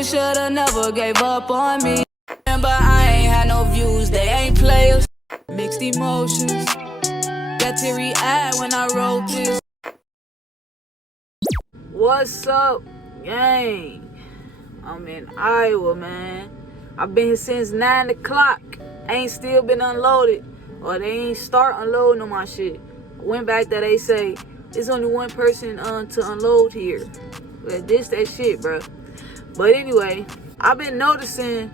You should've never gave up on me. Remember, I ain't had no views, they ain't players. Mixed emotions, got teary-eyed when I wrote this. What's up, gang? I'm in Iowa, man. I've been here since 9 o'clock. Ain't still been unloaded, or they ain't start unloading on my shit. I went back there, they say there's only one person to unload here. But this that shit, bro. But anyway, I've been noticing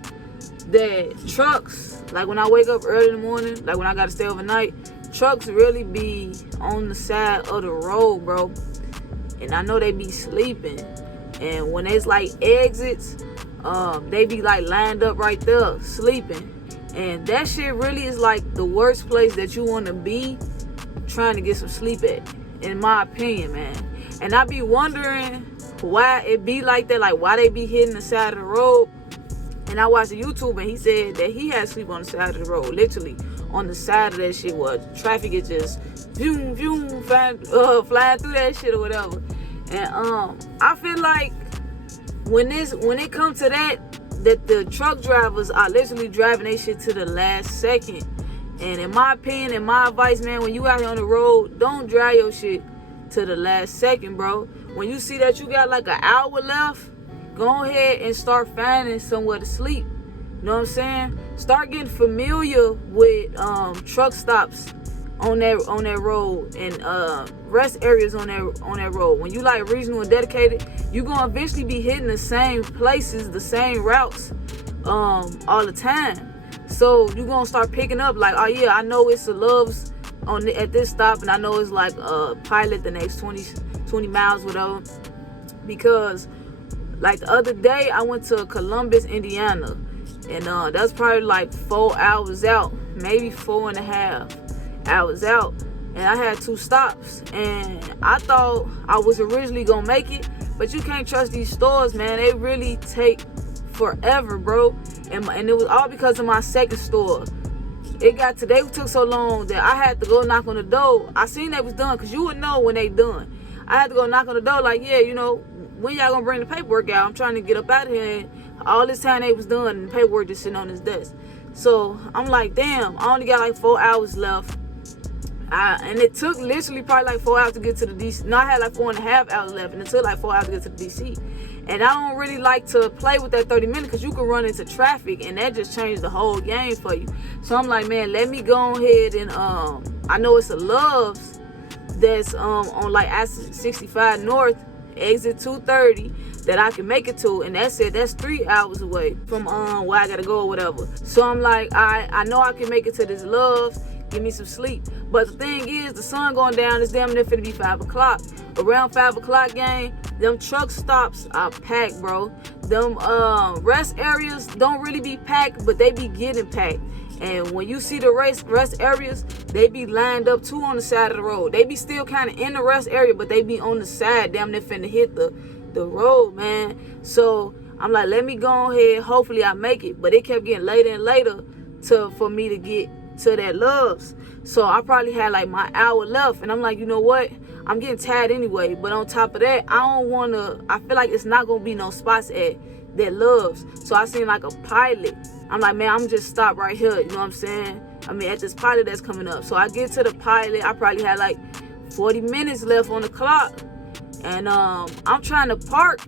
that trucks, like when I wake up early in the morning, like when I gotta stay overnight, trucks really be on the side of the road, bro. And I know they be sleeping. And when it's like exits, they be like lined up right there, sleeping. And that shit really is like the worst place that you want to be trying to get some sleep at, in my opinion, man. And I be wondering why it be like that, like why they be hitting the side of the road. And I watched a YouTube and he said that he had sleep on the side of the road, literally on the side of that shit where traffic is just zoom, zoom, flying through that shit or whatever. And I feel like when it comes to that the truck drivers are literally driving their shit to the last second. And in my opinion, and my advice, man, when you out here on the road, don't drive your shit to the last second, bro. When you see that you got like an hour left, go ahead and start finding somewhere to sleep. You know what I'm saying? Start getting familiar with truck stops on that road and rest areas on that road. When you like regional and dedicated, you gonna eventually be hitting the same places, the same routes all the time. So you gonna start picking up like, oh yeah, I know it's a Love's at this stop, and I know it's like a Pilot the next 20 miles, whatever. Because like the other day, I went to Columbus, Indiana, and that's probably like 4 hours out, maybe 4.5 hours out. And I had 2 stops, and I thought I was originally gonna make it, but you can't trust these stores, man. They really take forever, bro. And it was all because of my second store. They took so long that I had to go knock on the door. I seen they was done, because you would know when they done. I had to go knock on the door like, yeah, you know, when y'all gonna bring the paperwork out? I'm trying to get up out of here. And all this time they was done, and the paperwork just sitting on his desk. So I'm like, damn, I only got like 4 hours left. And it took literally probably like 4 hours to get to the DC. No, I had like 4.5 hours left, and it took like 4 hours to get to the DC. And I don't really like to play with that 30 minutes, because you can run into traffic, and that just changed the whole game for you. So I'm like, man, let me go ahead and I know it's a Love's that's on like I-65 North, exit 230, that I can make it to, and that's 3 hours away from where I gotta go or whatever. So I'm like, I know I can make it to this Love's, give me some sleep. But the thing is, the sun going down, it's damn near finna be 5 o'clock. Around 5 o'clock, gang, them truck stops are packed, bro. Them rest areas don't really be packed, but they be getting packed. And when you see the rest areas, they be lined up too on the side of the road. They be still kind of in the rest area, but they be on the side, damn near finna hit the road, man. So I'm like, let me go ahead, hopefully I make it. But it kept getting later and later for me to get to that Love's. So I probably had like my hour left, and I'm like, you know what, I'm getting tired anyway. But on top of that, I feel like it's not gonna be no spots at that Love's. So I seen like a Pilot. I'm like, man, I'm just stop right here, you know what I'm saying? I mean, at this Pilot that's coming up. So I get to the Pilot, I probably had like 40 minutes left on the clock, and I'm trying to park,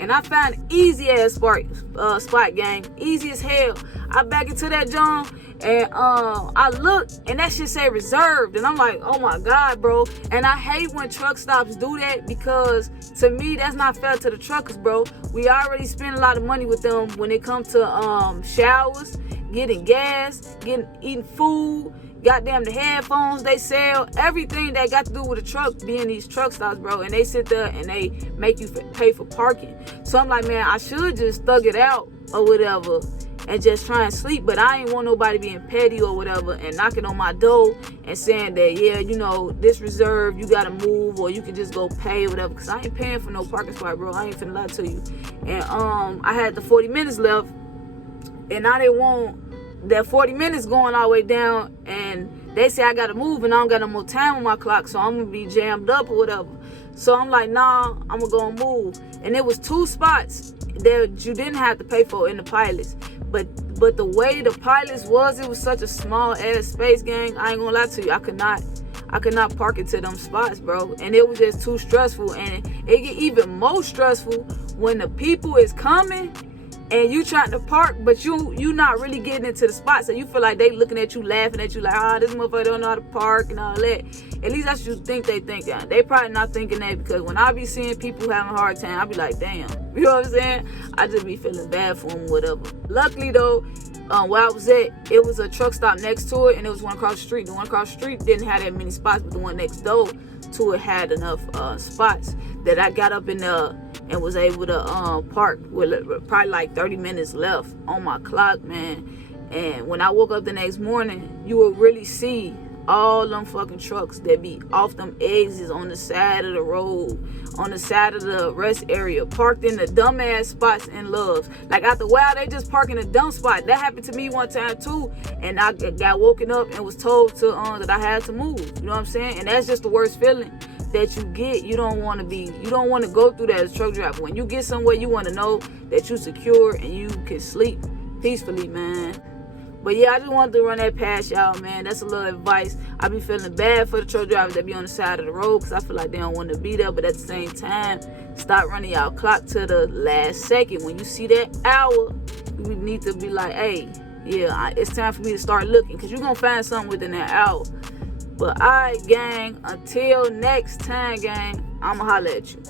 and I found an easy ass spot, gang, easy as hell. I back into that John, and I looked, and that shit say reserved, and I'm like, oh my god, bro. And I hate when truck stops do that, because to me that's not fair to the truckers, bro. We already spend a lot of money with them when it comes to showers, getting gas, eating food, goddamn the headphones they sell, everything that got to do with a truck being these truck stops, bro. And they sit there and they make you pay for parking. So I'm like, man, I should just thug it out or whatever and just try and sleep. But I ain't want nobody being petty or whatever and knocking on my door and saying that, yeah, you know, this reserve, you gotta move, or you can just go pay or whatever, because I ain't paying for no parking spot, bro. I ain't finna lie to you. And I had the 40 minutes left, and I didn't want that 40 minutes going all the way down, and they say I gotta move and I don't got no more time on my clock, so I'm gonna be jammed up or whatever. So I'm like, nah, I'm gonna go and move. And there was 2 spots that you didn't have to pay for in the pilots. But the way the pilots was, it was such a small ass space, gang. I ain't gonna lie to you. I could not park into them spots, bro. And it was just too stressful. And it get even more stressful when the people is coming and you trying to park, but you not really getting into the spot. So you feel like they looking at you, laughing at you like, this motherfucker don't know how to park and all that. At least that's what you think they think. They probably not thinking that, because when I be seeing people having a hard time, I be like, damn. You know what I'm saying? I just be feeling bad for them, whatever. Luckily though, where I was at, it was a truck stop next to it, and it was one across the street. The one across the street didn't have that many spots, but the one next door to it had enough spots that I got up in there and was able to park with probably like 30 minutes left on my clock, man. And when I woke up the next morning, you would really see all them fucking trucks that be off them exits on the side of the road, on the side of the rest area, parked in the dumbass spots in Loves. Like after a while, they just park in a dumb spot. That happened to me one time too, and I got woken up and was told to that I had to move. You know what I'm saying? And that's just the worst feeling that you get. You don't want to go through that as a truck driver. When you get somewhere, you want to know that you secure and you can sleep peacefully, man. But yeah, I just wanted to run that past y'all, man. That's a little advice. I be feeling bad for the truck drivers that be on the side of the road, because I feel like they don't want to be there. But at the same time, stop running y'all clock to the last second. When you see that hour, you need to be like, hey, yeah, it's time for me to start looking, because you're going to find something within that hour. But all right, gang, until next time, gang, I'ma holler at you.